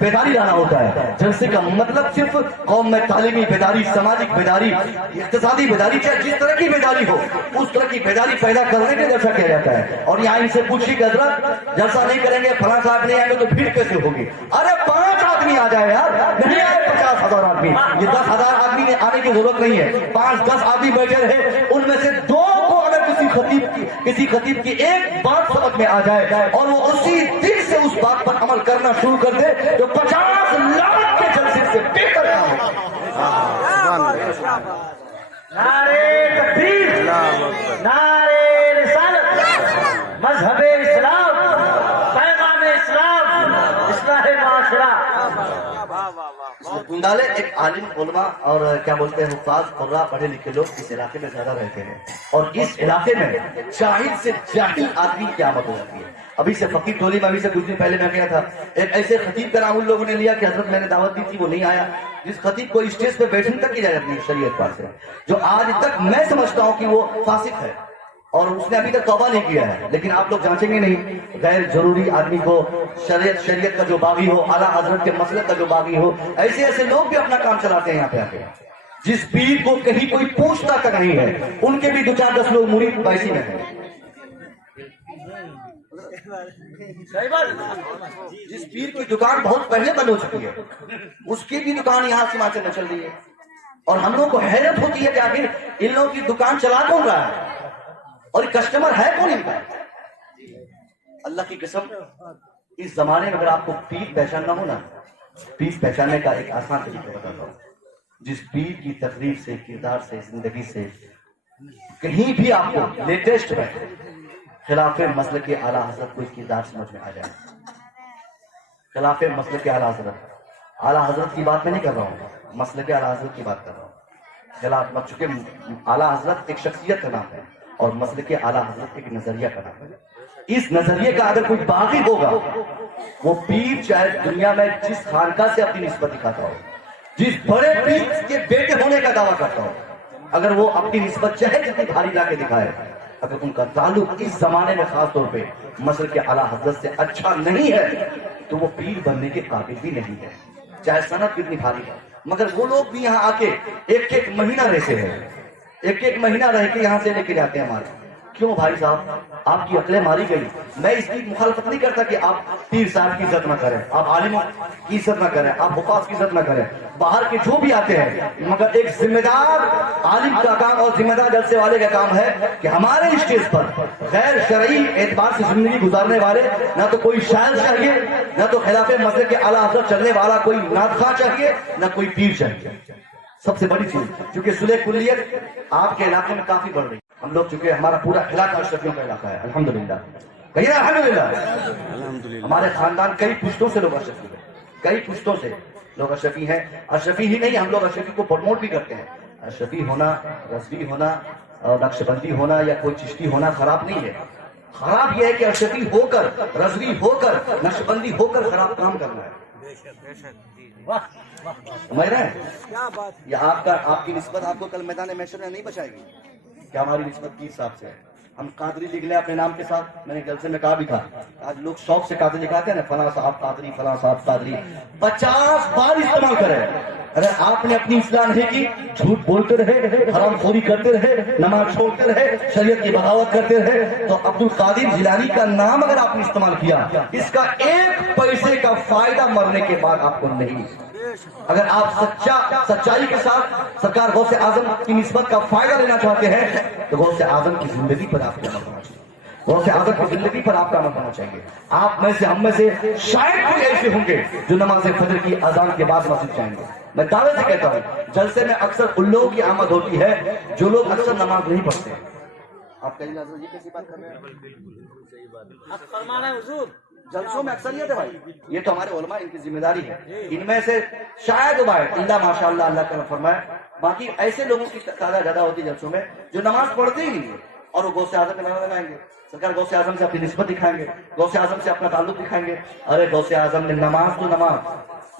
बेदारी लाना होता है, जलसे का मतलब सिर्फ कौम में तालीमी बेदारी, सामाजिक बेदारी, इक्तिसादी बेदारी, चाहे जिस तरह की बेदारी हो उस तरह की बेदारी पैदा करने के जलसा किया जाता है। और यहाँ इनसे पूछी कि हजरत जलसा नहीं करेंगे, फला साहब नहीं आएंगे, तो भीड़ कैसे होगी? अरे 5 आदमी आ जाए यार, नहीं आए 50,000 आदमी, ये 10,000 आदमी ने आने की जरूरत नहीं है। 5-10 आदमी बैठे रहे, उनमें से 2 को अगर किसी खतीब की एक बात समझ में आ जाए और वो उसी दिन से उस बात पर अमल करना शुरू कर दे, तो 50 लाख के जलसे से बेहतर काम है। नारे तकबीर, नारे रिसालत, मजहबे इस्लाम, पैगामे इस्लाम, इस्लाहे माशरा। कुंडाले एक आलिम उलमा और क्या बोलते हैं, हुफ्फाज कुर्रा, पढ़े लिखे लोग इस इलाके में ज्यादा रहते हैं, और इस इलाके में जाहिल से जाहिल आदमी की आमद हो जाती है। अभी से फकीर टोली में, अभी से कुछ दिन पहले मैं गया था, एक ऐसे खतीब का नाम उन लोगों ने लिया कि हजरत मैंने दावत दी थी, वो नहीं आया, जिस खतीब को स्टेज पे बैठने तक की इजाजत नहीं शरीयत पास से, जो आज तक मैं समझता हूँ कि वो फासिक है, और उसने अभी तक तौबा नहीं किया है। लेकिन आप लोग जांचेंगे नहीं, गैर जरूरी आदमी को, शरीयत का जो बागी हो, आला हजरत के मसलक का जो बागी हो, ऐसे ऐसे लोग भी अपना काम चलाते हैं यहाँ पे आके। जिस पीर को कहीं कोई पूछता तक नहीं है, उनके भी 2-4-10 लोग मुरीद बैसी में है। जिस पीर की दुकान बहुत पहले बंद हो चुकी है, उसकी भी दुकान यहाँ से हिमाचल में चल रही है, और हम लोग को हैरत होती है कि आखिर इन लोगों की दुकान चला कौन रहा है और कस्टमर है कौन इनका। अल्लाह की कसम, इस जमाने में अगर आपको पीर पहचानना हो ना, पीर पहचानने का एक आसान तरीका बताता हूँ। जिस पीर की तकरीर से, किरदार से, जिंदगी से कहीं भी आपको लेटेस्ट में खिलाफे मसलक के आला हजरत को किरदार समझ में आ जाए, खिलाफे मसलक के आला हजरत की बात मैं नहीं कर रहा हूँ, मसलक के आला हजरत की बात कर रहा हूँ। खिलाफ, चूंकि आला हजरत एक शख्सियत का नाम है और मसलक के आला हजरत एक नजरिया का नाम है। इस नजरिए का अगर कोई बागी होगा, वो पीर चाहे दुनिया में जिस खानका से अपनी निस्बत दिखाता हो, जिस बड़े पीर के बेटे होने का दावा करता हूं, अगर वो अपनी निस्बत चाहे जितनी भारी लाके दिखाए, अगर उनका ताल्लुक इस जमाने में खास तौर पे मसर के आला हजरत से अच्छा नहीं है तो वो पीर बनने के काबिल भी नहीं है, चाहे सनत कितनी भारी है। मगर वो लोग भी यहाँ आके एक एक महीना रहते हैं, एक एक महीना रह के यहाँ से लेके जाते हैं हमारे। क्यों भाई साहब, आपकी अकलें मारी गई। मैं इसकी मुखालफत नहीं करता कि आप पीर साहब की इज्जत ना करें, आप आलिमों की इज्जत ना करें, आप हुफाज की इज्जत ना करें, बाहर के जो भी आते हैं, मगर एक जिम्मेदार आलिम का काम और जिम्मेदार जलसे वाले का काम है कि हमारे स्टेज पर गैर शरई एतबार से जिंदगी गुजारने वाले ना तो कोई शायर चाहिए, ना तो खिलाफे मसले के आला हज़रत चलने वाला कोई नादखा चाहिए, ना कोई पीर चाहिए। सबसे बड़ी चीज, क्योंकि सुलह कुल्लियत आपके इलाके में काफी बढ़ रही है। हम लोग चूंकि हमारा पूरा इलाका अशरफियों का इलाका है, अल्हम्दुलिल्लाह, कहिए अल्हम्दुलिल्लाह। हमारे खानदान कई पुश्तों से लोग अशरफी हैं, कई पुश्तों से लोग अशरफी हैं। अशरफी ही नहीं, हम लोग अशरफी को प्रमोट भी करते हैं। अशरफी होना, रज़वी होना, नक्शबंदी होना या कोई चिश्ती होना खराब नहीं है। खराब यह है कि अशरफी होकर, रज़वी होकर, नक्शबंदी होकर खराब काम करना है। समझ रहे हैं? क्या बात, ये आपकी निस्बत आपको कल मैदान महशर में नहीं बचाएगी। क्या हमारी निस्बत किस हिसाब से है? हम कादरी लिख लें अपने नाम के साथ। मैंने जलसे में कहा भी था, आज लोग शौक से कादरी लिखाते हैं ना, फला साहब कादरी, फला साहब कादरी, 50 बार इस्तेमाल करें। अरे आपने अपनी इस्लाह नहीं की, झूठ बोलते रहे, हरामखोरी करते रहे, नमाज छोड़ते रहे, शरीयत की बगावत करते रहे, तो अब्दुल कादिर जिलानी का नाम अगर आपने इस्तेमाल किया, इसका 1 पैसे का फायदा मरने के बाद आपको नहीं। अगर आप सच्चाई के साथ सरकार गौसे आजम की निस्बत का फायदा लेना चाहते हैं तो गौसे आजम की जिंदगी पर आपको अमल करना चाहिए, गौसे आजम की जिंदगी पर आपका अमल करना चाहिए। आप में से, हम में से शायद कोई ऐसे होंगे जो नमाज फजर की अजान के बाद मस्जिद जाएंगे। मैं दावे से कहता हूँ, जलसे में अक्सर उन लोगों की आमद होती है जो लोग अक्सर नमाज नहीं पढ़ते। आप कहीं ये कैसी बात कर रहे हैं? जलसों में अक्सरियत है भाई, ये तो हमारे उलमा, इनकी जिम्मेदारी है। इनमें से शायद अल्लाह माशाअल्लाह, अल्लाह का फरमाए, बाकी ऐसे लोगों की तादाद ज्यादा होती है जलसों में जो नमाज पढ़ते ही नहीं है और वो गौसे आजम में नारा लगाएंगे। सरकार गौसे आजम से अपनी निस्बत दिखाएंगे, गौसे आजम से अपना ताल्लुक दिखाएंगे। अरे गौसे आजम ने नमाज तो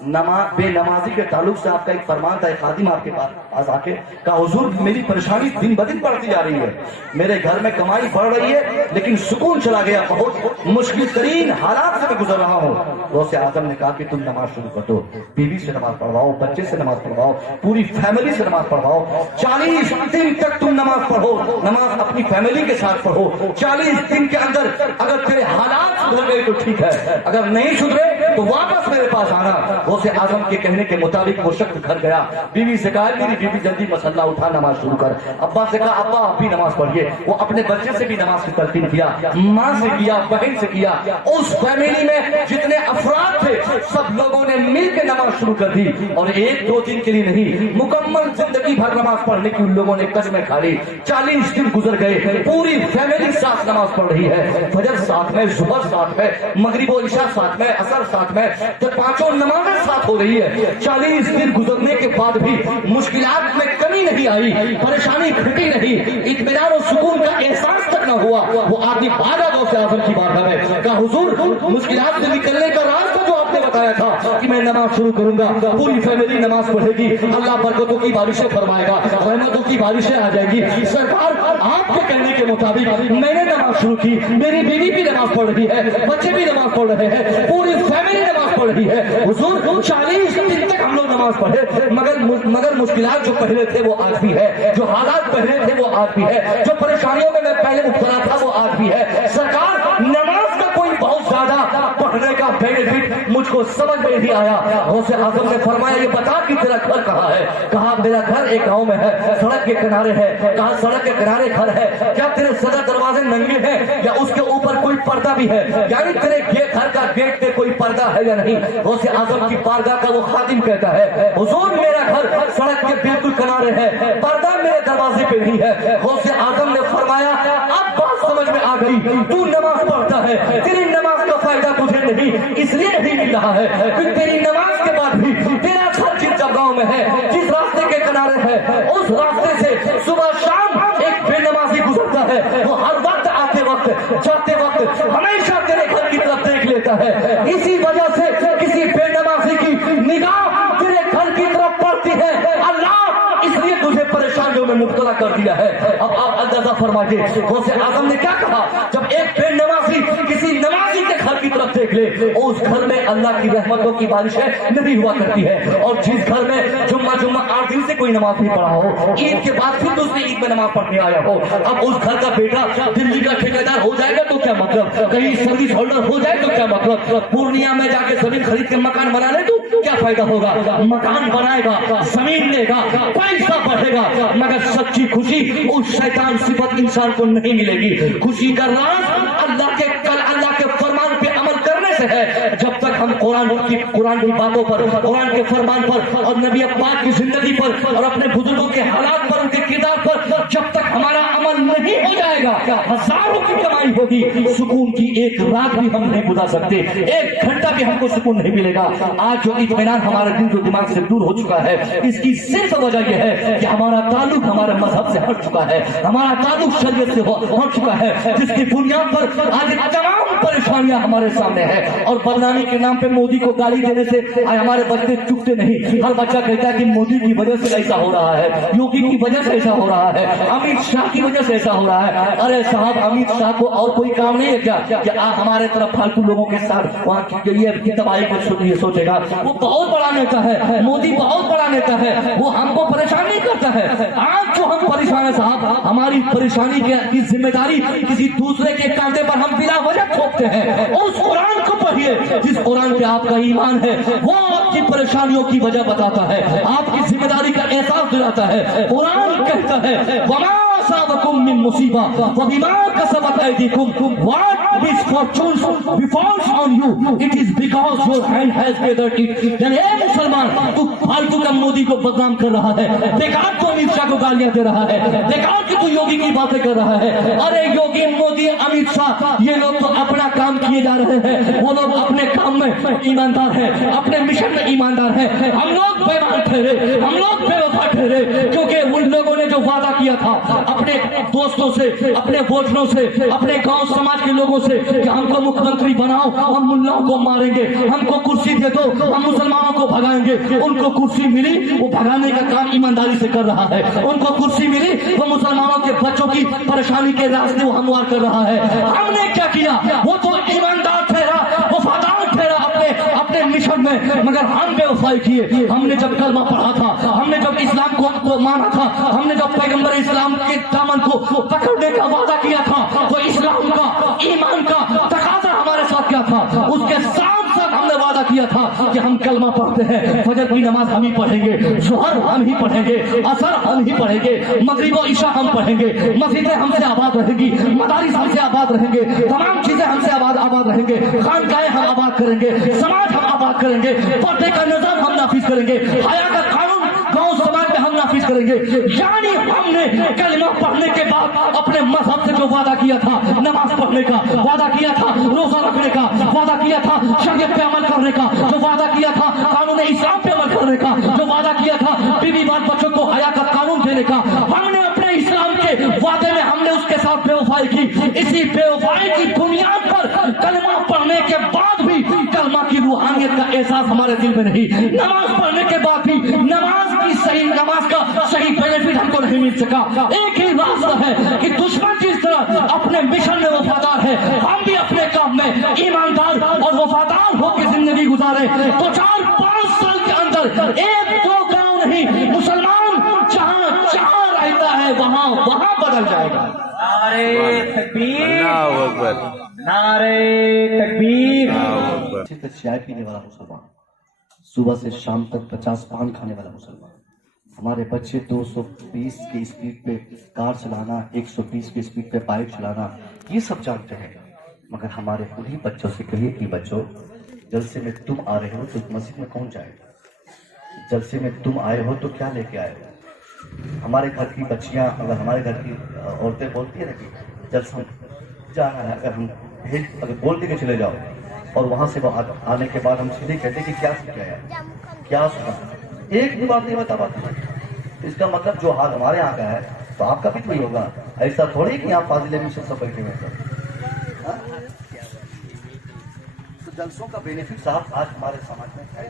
नमाज बेनमाजी के ताल्लुक से आपका एक फरमान था, एक खादिम आपके पास आके कहा, हुजूर मेरी परेशानी दिन ब दिन बढ़ती जा रही है, मेरे घर में कमाई बढ़ रही है लेकिन सुकून चला गया, बहुत मुश्किल तरीन हालात से मैं गुजर रहा हूँ। गौसे आजम ने कहा कि तुम नमाज शुरू कर दो, बीवी से नमाज पढ़वाओ, बच्चे से नमाज पढ़वाओ, पूरी फैमिली से नमाज पढ़वाओ, 40 दिन तक तुम नमाज पढ़ो, नमाज अपनी फैमिली के साथ पढ़ो। 40 दिन के अंदर अगर तेरे हालात सुधर गए तो ठीक है, अगर नहीं सुधरे तो वापस मेरे पास आना। गौसे आजम के कहने के मुताबिक वो शख्स घर गया, बीवी से कहा, मेरी बीवी जल्दी मसल्ला उठा, नमाज शुरू कर। अब्बा से कहा, अब्बा आप भी नमाज पढ़िए। वो अपने बच्चे से भी नमाज की तलकीन किया, माँ से किया, बहन से किया। उस फैमिली में जितने अफराद थे सब लोगों ने मिलकर नमाज शुरू कर दी और 1-2 दिन के लिए नहीं, मुकम्मल जिंदगी भर नमाज पढ़ने की उन लोगों ने कसमें खा ली। 40 दिन गुजर गए, पूरी फैमिली साथ नमाज पढ़ रही है, फजर साथ में, जुहर साथ में, मगरिब और इशा साथ में, असर साथ में, तो 5 नमाजें साथ हो रही है। 40 दिन गुजरने के बाद भी मुश्किलात में कमी नहीं आई, परेशानी घटी नहीं, इत्मीनान और सुकून का एहसास तक न हुआ। वो आदमी भागा गौसे आजम की बारगाह में, कहा, हुजूर मुश्किलात से निकलने का रास्ता जो आपने बताया था कि मैं नमाज शुरू करूंगा, पूरी फैमिली नमाज पढ़ेगी, अल्लाह बरकतों की बारिशें फरमाएगा, रहमतों की बारिशें आ जाएगी। सरकार आपके कहने के मुताबिक मैंने नमाज शुरू की, मेरी बीवी भी नमाज पढ़ रही है, बच्चे भी नमाज पढ़ रहे हैं, पूरी फैमिली नमाज पढ़ रही है। हुजूर 40 दिन तक हम लोग नमाज पढ़े, मगर मुश्किलात जो पहले थे वो आज भी है, जो हालात पहले थे वो आज भी है, जो परेशानियों में मैं पहले मुब्तला था वो आज भी है। सरकार नमाज का कोई बहुत ज्यादा पढ़ने का बेनिफिट मुझको समझ में नहीं आया। गौसे आजम ने फरमाया, ये बता कि तेरा घर कहाँ है? कहा, मेरा घर एक गांव में है, सड़क के किनारे है। कहा, सड़क के किनारे घर है, क्या तेरे सदर दरवाजे नंगे हैं या उसके ऊपर कोई पर्दा भी है? यानी तेरे घर का गेट पे कोई पर्दा है या नहीं? गौसे आजम की बारगाह का वो खादिम कहता है, हुजूर मेरा घर सड़क के बिल्कुल किनारे है, पर्दा मेरे दरवाजे पे नहीं है। गौसे आजम ने फरमाया, अब बात समझ में आ गई, तू नमाज पढ़ता है, तेरी नमाज का फायदा तुझे नहीं इसलिए नहीं मिल रहा है कि तेरी नमाज के बाद भी तेरा घर जिस गांव में है, जिस रास्ते के किनारे है, उस रास्ते से सुबह शाम एक बेनमाजी गुजरता है, वो हर वक्त आते वक्त जाते वक्त हमेशा तेरे घर की तरफ देख लेता है। इसी वजह से किसी बेनमाजी की निगाह तेरे घर की तरफ पड़ती आप अंदाजा फरमाइए गौसे आजम ने क्या कहा, जब एक बेनमाजी किसी नमाजी के घर की तरफ देख ले, उस घर में अल्लाह की रहमतों की बारिशें नहीं हुआ करती है। और जिस घर में जुम्मा 8 दिन से कोई नमाज नहीं पढ़ा हो, ईद के बाद फिर दूसरी ईद में नमाज पढ़ने आया हो, अब उस घर का बेटा दिल्ली का ठेकेदार हो जाएगा तो क्या मतलब, कहीं सर्विस होल्डर हो जाए तो क्या मतलब, पूर्णिया में जाके जमीन खरीद के मकान बना ले तो क्या फायदा होगा। मकान बनाएगा, जमीन लेगा, पैसा बढ़ेगा, मगर सच्ची खुशी उस शैतान सिफत इंसान को नहीं मिलेगी। खुशी का राज अल्लाह के फरमान पे अमल करने से है। जब तक हम कुरान की बातों पर, कुरान के फरमान पर और नबी पाक की जिंदगी पर और अपने बुजुर्गों के हालात पर, उनके किरदार पर जब तक हमारा अमल नहीं हो जाएगा, हजारों की कमाई होगी, सुकून की एक रात भी हम नहीं गुजार सकते, 1 घंटा भी हमको सुकून नहीं मिलेगा। आज जो इत्मीनान हमारे दिल जो दिमाग से दूर हो चुका है, इसकी सिर्फ वजह यह है कि हमारा ताल्लुक हमारे मजहब से हट चुका है, हमारा ताल्लुक शरीयत से हट चुका है, जिसकी बुनियाद पर आज तमाम परेशानियां हमारे सामने है। और बदनामी के नाम पे मोदी को गाली देने से हमारे बच्चे चुपते नहीं। हर बच्चा कहता है कि मोदी की वजह से ऐसा हो रहा है, योगी की वजह से ऐसा हो रहा है, अमित शाह की वजह से ऐसा हो रहा है। अरे साहब, अमित शाह को और कोई काम नहीं है क्या कि हमारे तरफ फालतू लोगों के साथ वहाँ की तबाही को सोचेगा। वो बहुत बड़ा नेता है, मोदी बहुत बड़ा नेता है, वो हमको परेशान नहीं करता है। आज जो हम परेशान है साहब, हमारी परेशानी की जिम्मेदारी किसी दूसरे के कांधे पर हम बिना वजह थोपते हैं। उस कुरान को पढ़िए जिस कुरान पे आपका ईमान है, वो आपकी परेशानियों की वजह बताता है, आपकी जिम्मेदारी का एहसास दिलाता है। कुरान कहता है वमा असाबकुम मिन मुसीबा फबिमा कसबत ऐदीकुम what misfortunes befalls on you it is because your hand has gathered it। यानी ए मुसलमान, तू फालतू का मोदी को बदनाम कर रहा है, बेकार को अमित शाह को गालियां दे रहा है, बेकार की तू योगी की बातें कर रहा है। अरे योगी, मोदी, अमित शाह, ये लोग तो अपना काम किए जा रहे हैं, वो लोग अपने काम में ईमानदार है, अपने मिशन में ईमानदार है। हम लोग बेईमान ठहरे, हम लोग बेवफा ठहरे, क्योंकि उन लोगों ने जो वादा किया था अपने दोस्तों से, अपने वोटरों से, अपने गांव समाज के लोगों से कि हमको मुख्यमंत्री बनाओ, हम मुल्लाओं को मारेंगे, हमको कुर्सी दे दो, हम मुसलमानों को भगाएंगे। उनको कुर्सी मिली, वो भगाने का काम ईमानदारी से कर रहा है। उनको कुर्सी मिली, वो मुसलमानों के बच्चों की परेशानी के रास्ते वो हमवार कर रहा है। हमने क्या किया? वो तो ईमानदार ठहरा, वफादार ठहरा अपने मिशन में, मगर हम बेवफाई किए। हमने जब कलमा पढ़ा था, हमने जब इस्लाम को माना था, हमने जब पैगंबर इस्लाम के दामन को पकड़ने का वादा किया था, तो इस्लाम का, ईमान का तकाजा हमारे साथ क्या था? उसके साथ साथ हमने वादा किया था कि हम कलमा पढ़ते हैं, फजर की नमाज हम ही पढ़ेंगे, जोहर हम ही पढ़ेंगे, असर हम ही पढ़ेंगे, मगरिब और इशा हम पढ़ेंगे, मस्जिदें हमसे आबाद रहेंगी, मदारिस हमसे आबाद रहेंगे, तमाम चीजें हमसे आबाद रहेंगे, खानकाएं हम आबाद करेंगे, समाज हम आबाद करेंगे, पर्दे का निजाम हम नाफिज करेंगे, हया का कानून गांव समाज में हम नाफिज करेंगे। यानी हमने कलमा पढ़ने के बाद अपने मजहब से जो वादा किया था, नमाज पढ़ने का वादा किया था, रोजा रखने का वादा किया था, शरीयत पे अमल करने का जो वादा किया था, कानून इस्लाम पे अमल करने का जो वादा किया था, बीवी बाल बच्चों को हया का कानून देने का, हमने अपने इस्लाम के वादे में हमने उसके साथ बेवफाई की। इसी बेवफाई की बुनियाद पर कलमा पढ़ने के बाद भी कलमा की रूहानियत का एहसास हमारे दिल में नहीं, नमाज पढ़ने के बाद भी नमाज का सही बेनिफिट हमको नहीं मिल सका। एक ही रास्ता है कि दुश्मन जिस तरह अपने मिशन में वफादार है, हम भी अपने काम में ईमानदार और वफादार होकर जिंदगी गुजारे, तो 4-5 साल के अंदर 1-2 गांव नहीं, मुसलमान जहां रहता है वहां बदल जाएगा। नारे तकबीर, नारे तकबीर। चाय पीने वाला मुसलमान, सुबह से शाम तक 50 पान खाने वाला मुसलमान, हमारे बच्चे 220 की स्पीड पे कार चलाना, 120 की स्पीड पे बाइक चलाना, ये सब जानते हैं। मगर हमारे उन्हीं बच्चों से कहिए कि बच्चों, जलसे में तुम आ रहे हो तो मस्जिद में कौन जाएगा? जलसे में तुम आए हो तो क्या लेके आए हो? हमारे घर की बच्चियां, अगर हमारे घर की औरतें बोलती है ना कि जलसा जाना है, अगर बोल के चले जाओ और वहां से आने के बाद हम सीधे कहते कि क्या सीख आया, क्या सुना, एक भी बात नहीं बता पाते। इसका मतलब जो हाल हमारे यहाँ का है तो आपका भी कोई होगा। ऐसा थोड़ी कि आप फाजिल मिशन सब बैठे हुए हैं। तो जलसों का बेनिफिट साहब आज हमारे समाज में है।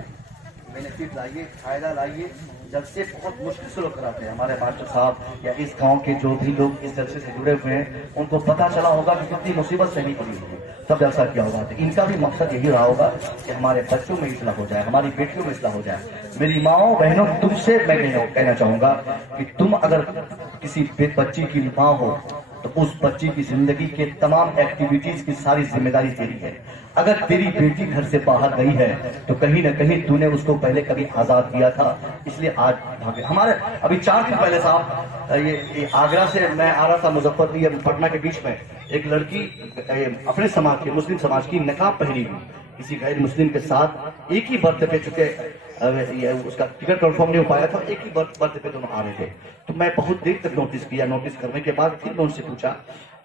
बेनिफिट लाइए, फायदा लाइए। जलसे बहुत मुश्किल से लोग कराते हैं। हमारे मास्टर साहब या इस गांव के जो भी लोग इस जलसे से जुड़े हुए हैं, उनको पता चला होगा कि कितनी मुसीबत सहनी पड़ी होगी, तब जलसा किया होगा। तो इनका भी मकसद यही रहा होगा कि हमारे बच्चों में इस्लाह हो जाए, हमारी बेटियों में इस्लाह हो जाए। मेरी माओ बहनों, तुमसे मैं कहना चाहूंगा कि तुम अगर किसी बच्ची की माँ हो तो उस बच्ची की जिंदगी के तमाम एक्टिविटीज की सारी जिम्मेदारी तेरी है। अगर तेरी बेटी घर से बाहर गई है तो कहीं ना कहीं तूने उसको पहले कभी आजाद किया था, इसलिए आज भागे। हमारे अभी 4 दिन पहले साहब ये आगरा से मैं आ रहा था मुजफ्फरपुर या पटना के बीच में, एक लड़की अपने समाज की, मुस्लिम समाज की, नकाब पहनी हुई किसी गैर मुस्लिम के साथ एक ही बर्थ पे, चुके उसका टिकट कंफर्म नहीं हो पाया था, एक ही बर्थ पे दोनों आ रहे थे। तो मैं बहुत देर तक नोटिस किया। नोटिस करने के बाद फिर मैं उनसे पूछा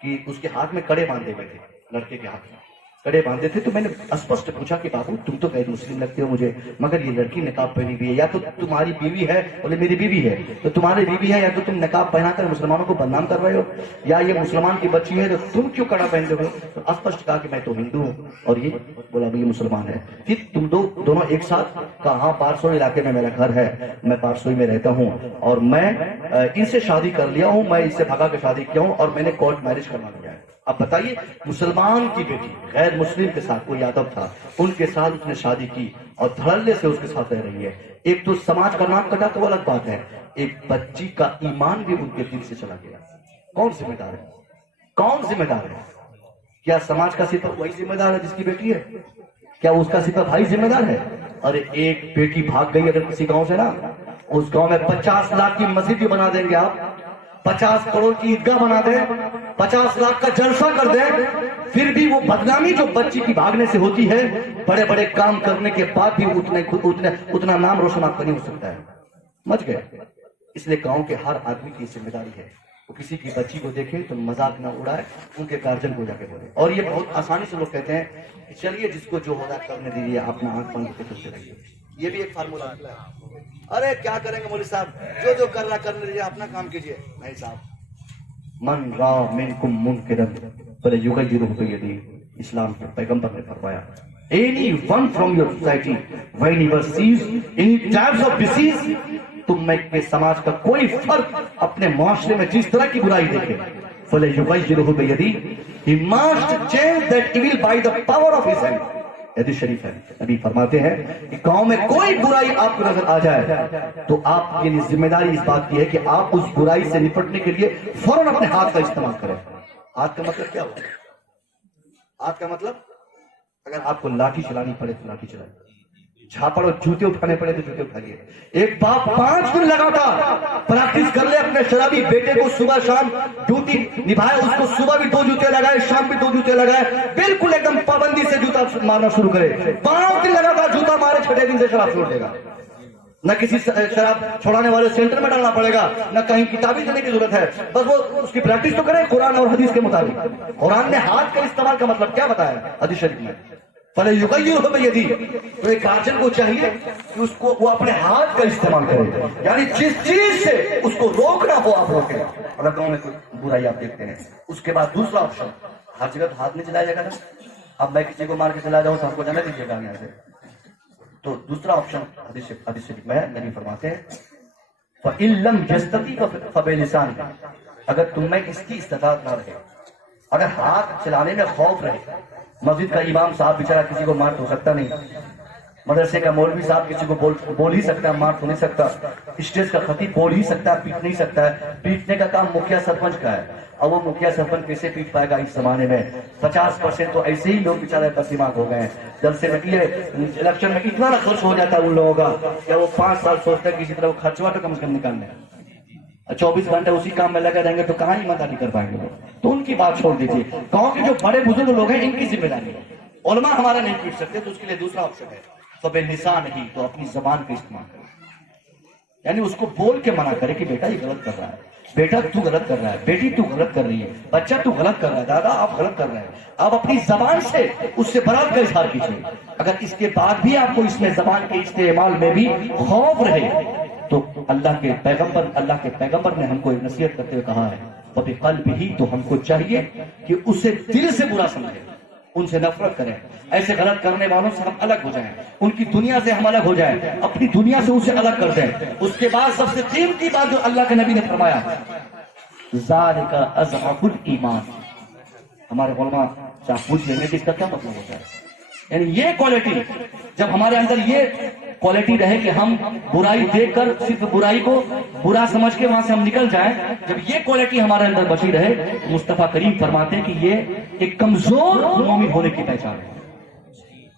कि उसके हाथ में कड़े बांधे हुए थे, लड़के के हाथ में कड़े बांधे थे। तो मैंने स्पष्ट पूछा कि बाबू तुम तो गैर मुस्लिम लगते हो मुझे, मगर ये लड़की नकाब पहनी हुई है, या तो तुम्हारी बीवी है? बोले मेरी बीवी है। तो तुम्हारी बीवी है, या तो तुम नकाब पहनाकर मुसलमानों को बदनाम कर रहे हो, या ये मुसलमान की बच्ची है तो तुम क्यों कड़ा पहन रहे हो? तो स्पष्ट कहा कि मैं तो हिंदू हूँ और ये बोला ये मुसलमान है। फिर तुम दोनों एक साथ कहा हाँ, पारसोई इलाके में मेरा घर है, मैं पारसोई में रहता हूँ और मैं इनसे शादी कर लिया हूँ, मैं इससे भगा के शादी किया हूँ और मैंने कोर्ट मैरिज करवा लिया है। अब बताइए, मुसलमान की बेटी गैर मुस्लिम के साथ, कोई यादव था, उनके साथ उसने शादी की और धड़ल्ले से उसके साथ रह रही है। एक तो समाज का नाम कटा तो अलग बात है, एक बच्ची का ईमान भी उनके दिल से चला गया। कौन जिम्मेदार है? कौन जिम्मेदार है? क्या समाज का सिर्फ वही जिम्मेदार है जिसकी बेटी है? क्या उसका सिर्फ भाई जिम्मेदार है? अरे एक बेटी भाग गई अगर किसी गांव से ना, उस गांव में 50 लाख की मस्जिद भी बना देंगे आप, 50 करोड़ की ईदगाह बना दे, 50 लाख का जलसा कर दे, फिर भी वो बदनामी जो बच्ची की भागने से होती है, बड़े बड़े काम करने के बाद भी उतना नाम रोशन आपका नहीं हो सकता है। समझ गए? इसलिए गांव के हर आदमी की जिम्मेदारी है, वो किसी की बच्ची को देखे तो मजाक ना उड़ाए, उनके गार्जियन को जाके बोले। और ये बहुत आसानी से लोग कहते हैं कि चलिए जिसको जो हो रहा है करने दीजिए, अपना आंख बंद करके करते रहिए। ये भी एक फार्मूला है। अरे क्या करेंगे मौलवी साहब, जो कर रहा करने दीजिए, अपना काम कीजिए। नहीं साहब, मन रा मिनकुम मुनकिरन फलयुगय्यिरुहु बियदिही, इस्लाम के पैगंबर ने फरमाया, anyone from your society whenever sees any types of disease, तुम में के समाज का कोई फर्क अपने माशरे में जिस तरह की बुराई देखे, फलयुगय्यिरुहु बियदिही, he must change that evil by the power of his hand। हदीस शरीफ है, नबी फरमाते हैं कि गांव में कोई बुराई आपको नजर आ जाए तो आपकी जिम्मेदारी इस बात की है कि आप उस बुराई से निपटने के लिए फौरन अपने हाथ का इस्तेमाल करें। हाथ का मतलब क्या होता है? हाथ का मतलब, अगर आपको लाठी चलानी पड़े तो लाठी चलाइए, झापड़ और जूते उठाने पड़े तो जूते उठाइए। एक बाप 5 दिन लगातार प्रैक्टिस कर ले अपने शराबी बेटे को, सुबह शाम ड्यूटी निभाए, उसको सुबह भी 2 जूते लगाए, शाम भी 2 जूते लगाए, बिल्कुल एकदम पाबंदी से जूता मारना शुरू करे। 5 दिन लगातार जूता मारे, 6ठे दिन से शराब छोड़ देगा। न किसी शराब छोड़ाने वाले सेंटर में डालना पड़ेगा, न कहीं किताबी देने की जरूरत है, बस वो उसकी प्रैक्टिस तो करे कुरान और हदीस के मुताबिक। कुरान ने हाथ के इस्तेमाल का मतलब क्या बताया हदीस शरीफ में? फलयुगय्यिरुहु बियदिही। तो एक गार्जियन को चाहिए कि उसको वो अपने हाथ का इस्तेमाल करे, यानी जिस चीज से उसको रोकना हो आप रोके। अगर गांव में कोई बुराई आप देखते हैं, उसके बाद दूसरा ऑप्शन, हर जगह हाथ नहीं चलाया जाएगा ना। अब मैं किसी को मार के चला जाऊं तो आपको जाना दीजिएगा यहाँ से। तो दूसरा ऑप्शन हदीस शरीफ में नबी फरमाते हैं, फइल्लम यस्तती फबिलिसानी, अगर तुम में इसकी इस्तिताअत ना रहे, अगर हाथ चलाने में खौफ रहे, मस्जिद का इमाम साहब बेचारा किसी को मार तो सकता नहीं, मदरसे का मौलवी साहब किसी को बोल ही सकता है, मार तो नहीं सकता, स्टेज का खतीब बोल ही सकता है, पीट नहीं सकता है। पीटने का काम मुखिया सरपंच का है। अब वो मुखिया सरपंच कैसे पीट पाएगा इस जमाने में? 50% तो ऐसे ही लोग बेचारे बददिमाग हो गए हैं। जब से इलेक्शन में इतना खर्च हो जाता है उन लोगों का, क्या वो 5 साल सोचते हैं किसी तरह वो खर्चवा तो कम से कम निकालने, 24 घंटे उसी काम में लगे रहेंगे तो कहाँ ईमानदारी कर पाएंगे लोग? तो उनकी बात छोड़ दीजिए। गांव के जो बड़े बुजुर्ग लोग हैं, इनकी जिम्मेदारी है। उलमा हमारा नहीं पीट सकते, तो उसके लिए दूसरा ऑप्शन है, फबिलिसान ही, तो अपनी जबान का इस्तेमाल करें, यानी उसको बोल के मना करे कि बेटा ये गलत कर रहा है, बेटा तू गलत कर रहा है, बेटी तू गलत कर रही है, बच्चा तू गलत कर रहा है, दादा आप गलत कर रहे हैं। आप अपनी जबान से उससे बरात का इजहार कीजिए। अगर इसके बाद भी आपको इसमें जबान के इस्तेमाल में भी खौफ रहे, तो अल्लाह के पैगंबर ने हमको एक नसीहत करते हुए कहा है, वबिक़ल्बिही, तो हमको चाहिए कि उसे दिल से बुरा समझे, उनसे नफरत करें, ऐसे गलत करने वालों से हम अलग हो जाएं, उनकी दुनिया से हम अलग हो जाएं, अपनी दुनिया से उसे अलग कर दें। उसके बाद सबसे कीमती बात जो अल्लाह के नबी ने फरमाया, ज़ालिका अज़अफुल ईमान। हमारे उलमा से आप पूछ लेंगे कि इसका क्या मतलब होता है। यानी ये क्वालिटी, जब हमारे अंदर ये क्वालिटी रहे कि हम बुराई देखकर सिर्फ बुराई को बुरा समझ के वहां से हम निकल जाएं, जब ये क्वालिटी हमारे अंदर बची रहे, तो मुस्तफा करीम फरमाते हैं कि ये एक कमजोर मोमिन होने की पहचान है,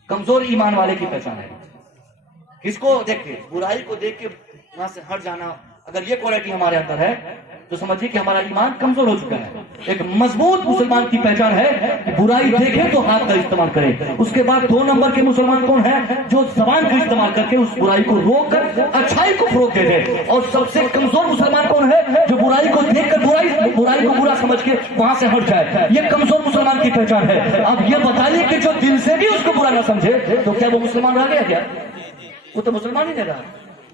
कमजोर ईमान वाले की पहचान है। किसको देख के, बुराई को देख के वहां से हट जाना, अगर ये क्वालिटी हमारे अंदर है तो समझिए कि हमारा ईमान कमजोर हो चुका है। एक मजबूत मुसलमान की पहचान है कि बुराई देखे तो हाथ का इस्तेमाल करे। उसके बाद 2 नंबर के मुसलमान कौन है, जो जबान का इस्तेमाल करके उस बुराई को रोक कर अच्छाई को फरोग दे दे। और सबसे कमजोर मुसलमान कौन है, जो बुराई को देखकर बुराई को बुरा समझ के वहां से हट जाए। ये कमजोर मुसलमान की पहचान है। अब ये बताइए कि जो दिल से भी उसको बुरा ना समझे, तो क्या वो मुसलमान रह गया क्या? वो तो मुसलमान ही नहीं रहा।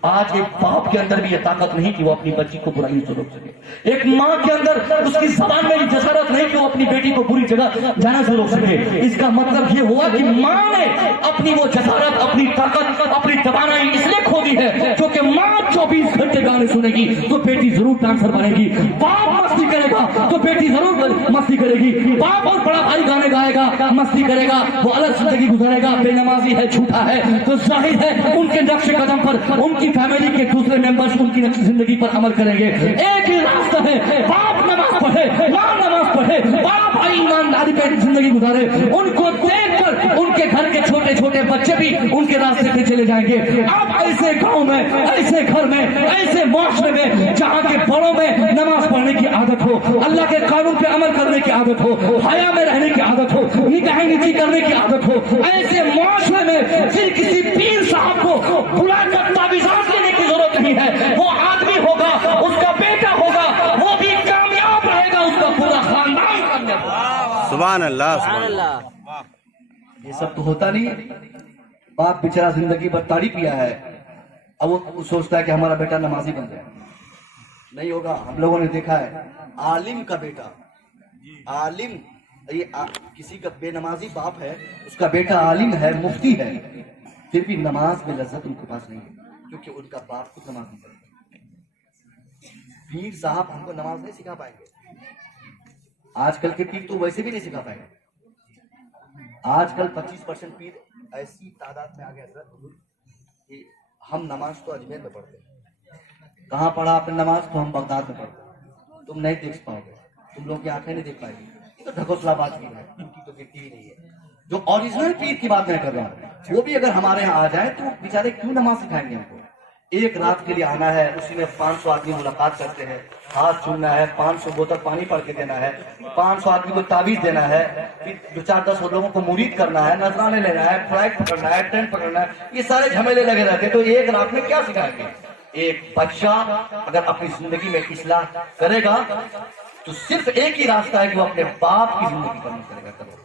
आज एक बाप के अंदर भी ये ताकत नहीं कि वो अपनी बच्ची को बुराई से रोक सके। एक माँ के अंदर उसकी जबान में ये जसारत नहीं कि वो अपनी बेटी को बुरी जगह जाने से रोक सके। इसका मतलब ये हुआ कि माँ ने अपनी वो जसारत, अपनी ताकत, अपनी तवानाई इसलिए खो दी है क्योंकि माँ 24 घंटे गाने सुनेगी तो बेटी जरूर डांसर बनेगी। बाप मस्ती करेगा तो बेटी जरूर मस्ती करेगी। बाप और बड़ा भाई गाने गाएगा, मस्ती करेगा, वो अलग जिंदगी गुजारेगा, बेनमाजी है, झूठा है, तो जाहिर है उनके नक्शे कदम पर उनकी फैमिली के दूसरे मेंबर्स उनकी नक्शे जिंदगी पर अमल करेंगे। एक ही रास्ता है, बाप नमाज पढ़े, माँ नमाज पढ़े, बड़ा भाई ईमानदारी पे जिंदगी गुजारे। उनको देखकर उनके घर के छोटे छोटे बच्चे भी उनके रास्ते पे चले जाएंगे। अब ऐसे गांव में, ऐसे घर में, ऐसे मुआशरे में जहाँ के बड़ों में नमाज पढ़ने की आदत हो, अल्लाह के कानून पे अमल करने की आदत हो, हया में रहने की आदत हो, निकाह नीति करने की आदत हो, ऐसे मुआशरे में फिर किसी पीर साहब को बुलाकर ताबीज़ात लेने की जरूरत नहीं है। वो आदमी होगा, उसका बेटा होगा, वो भी कामयाब रहेगा, उसका पूरा खानदान कामयाब होगा। सुभान अल्लाह, सुभान अल्लाह। ये सब तो होता नहीं है। बाप बेचारा जिंदगी भर ताड़ी पिया है, अब वो सोचता है कि हमारा बेटा नमाजी बन जाए। नहीं होगा। हम लोगों ने देखा है, आलिम का बेटा, आलिम, किसी का बेनमाजी बाप है, उसका बेटा आलिम है, मुफ्ती है, फिर भी नमाज में लज्जत उनके पास नहीं है क्योंकि उनका बाप खुद नमाज नहीं पढ़ता। पीर साहब हमको नमाज नहीं सिखा पाएंगे। आजकल के पीर तो वैसे भी नहीं सिखा पाएंगे। आजकल 25% पीर ऐसी तादाद में आ गया सर कि हम नमाज तो अजमेर में पढ़ते हैं। कहाँ पढ़ा आपने नमाज? तो हम बगदाद में पढ़ते हैं। तुम नहीं देख पाओगे, तुम लोग की आंखें नहीं देख पाएगी। ये तो ढकोसला बात की है, इनकी तो गिरती ही नहीं है। जो ओरिजिनल पीर की बात मैं कर रहा हूँ, वो भी अगर हमारे यहाँ आ जाए तो बेचारे क्यों नमाज सिखाएंगे हमको? एक रात के लिए आना है, उसी में 500 आदमी मुलाकात करते हैं, हाथ चूमना है, 500 बोतल पानी पड़ के देना है, 500 आदमी को ताबीज देना है, फिर 2-4-10 लोगों को मुरीद करना है, नजराने लेना है, फ्लाइट पकड़ना है, ट्रेन पकड़ना है, ये सारे झमेले लगे रहते हैं। तो एक रात में क्या सिखाएंगे? एक बच्चा अगर अपनी जिंदगी में इस्लाह करेगा तो सिर्फ एक ही रास्ता है कि वो अपने बाप की जिंदगी का करेगा।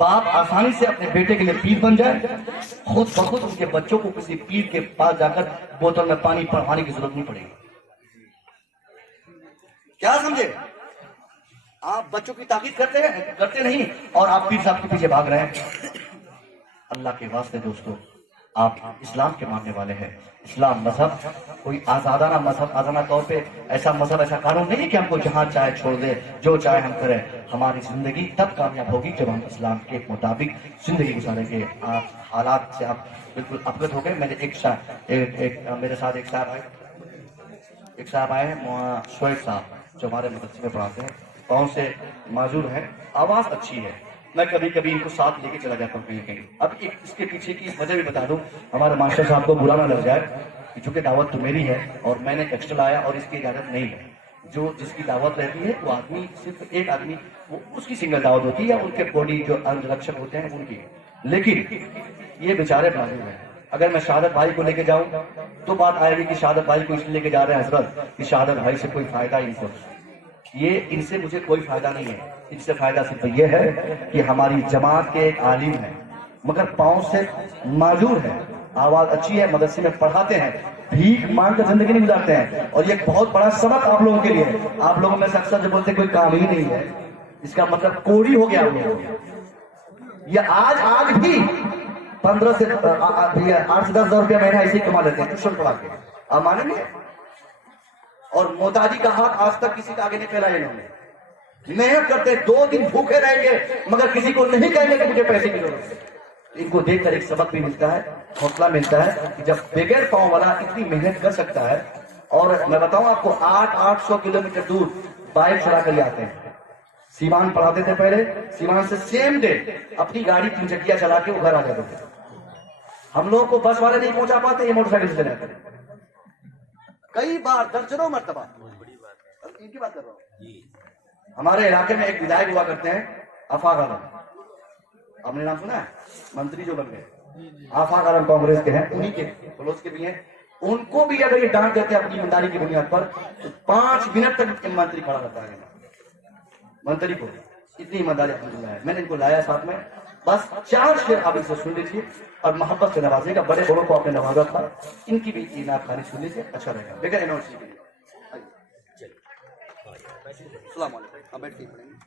बाप आसानी से अपने बेटे के लिए पीर बन जाए, खुद बखुद उनके बच्चों को किसी पीर के पास जाकर बोतल में पानी पड़वाने की जरूरत नहीं पड़ेगी। क्या समझे? आप बच्चों की ताकीद करते नहीं और आप पीर साहब के पीछे भाग रहे हैं। अल्लाह के वास्ते दोस्तों, आप इस्लाम के मानने वाले हैं। इस्लाम मजहब कोई आजादाना मजहब, आजाना तौर पे ऐसा मजहब, ऐसा कानून नहीं कि हमको जहां चाहे छोड़ दे, जो चाहे हम करें। हमारी जिंदगी तब कामयाब होगी जब हम इस्लाम के मुताबिक जिंदगी गुजारेंगे। आप हालात से आप बिल्कुल अवगत हो गए। मैंने मेरे साथ एक साहब आए हैं, शोएब साहब, जो हमारे मदरसे में पढ़ाते हैं, गाँव से माजूर है, आवाज अच्छी है। मैं कभी कभी इनको साथ लेके चला जाता हूँ कहीं कहीं। अब इसके पीछे की वजह भी बता दूं, हमारे मास्टर साहब को बुरा ना लग जाए, चूंकि दावत तो मेरी है और मैंने एक्स्ट्रा लाया और इसकी इजाजत नहीं है। जो जिसकी दावत रहती है वो आदमी, सिर्फ एक आदमी, वो उसकी सिंगल दावत होती है, या उनके बॉडी जो अंगरक्षक होते हैं उनकी। लेकिन ये बेचारे मालूम है, अगर मैं शहादत भाई को लेके जाऊं तो बात आएगी कि शहादत भाई को इसलिए लेके जा रहे हैं हजरत कि शहादत भाई से कोई फायदा इनको, ये इनसे मुझे कोई फायदा नहीं है। इनसे फायदा सिर्फ ये है कि हमारी जमात के एक आलिम है, मगर पाँव से माजूर है, आवाज अच्छी है, मदरसे में पढ़ाते हैं, भीख मांग कर जिंदगी नहीं गुजारते हैं। और ये बहुत बड़ा सबक आप लोगों के लिए है। आप लोगों में से अक्सर जो बोलते कोई काम ही नहीं है, इसका मतलब कोड़ी हो गया। یہ آج بھی 15 سے 8 سے 10 ہزار روپیہ مہینہ ایسے ہی کما لیتے ہیں ٹیوشن پڑھا کے. آپ مانیں گے؟ اور محتاجی کا ہاتھ آج تک کسی کے آگے نہیں پھیلایا انہوں نے. محنت کرتے 2 دن بھوکے رہیں گے مگر کسی کو نہیں کہیں گے کہ مجھے پیسے کی ضرورت ہے. ان کو دیکھ کر ایک سبق بھی ملتا ہے, حوصلہ ملتا ہے کہ جب بغیر پاؤں والا اتنی محنت کر سکتا ہے. اور میں بتاؤں آپ کو 800 کلومیٹر دور بائک چلا کر لے آتے ہیں. سیوان پڑھاتے تھے پہلے, سیوان سے سیم ڈے اپنی گاڑی 3 چکیا چلا کے وہ گھر آ جاتے تھے. ہم لوگوں کو بس والے نہیں پہنچا پاتے, یہ موٹر سائیکل سے چلے آتے ہیں. کئی بار درجنوں مرتبہ ان کی بات کر رہا ہوں. ہمارے علاقے میں ایک ودھائک ہوا کرتے ہیں آفاق عالم, آپ نے نام سنا ہے؟ منتری جو بن گئے آفاق عالم کانگریس کے ہیں, انہی کے پڑوس کے بھی ہیں. ان کو بھی اگر یہ ڈانٹ دیتے ہیں اپنی ایمانداری کی بنیاد پر تو 5 منٹ تک منتری کھڑا رہتا ہے. منتری کو اتنی ایمانداری ہے. میں نے ان کو لایا ساتھ میں, بس 4 شعر آپ ان سے سن لیجیے اور محبت سے نوازے گا. بڑے بڑوں کو آپ نے نوازا تھا, ان کی بھی نعت خوانی سن لیجیے, اچھا رہے گا. بغیر یونیورسٹی کے لیے السلام علیکم.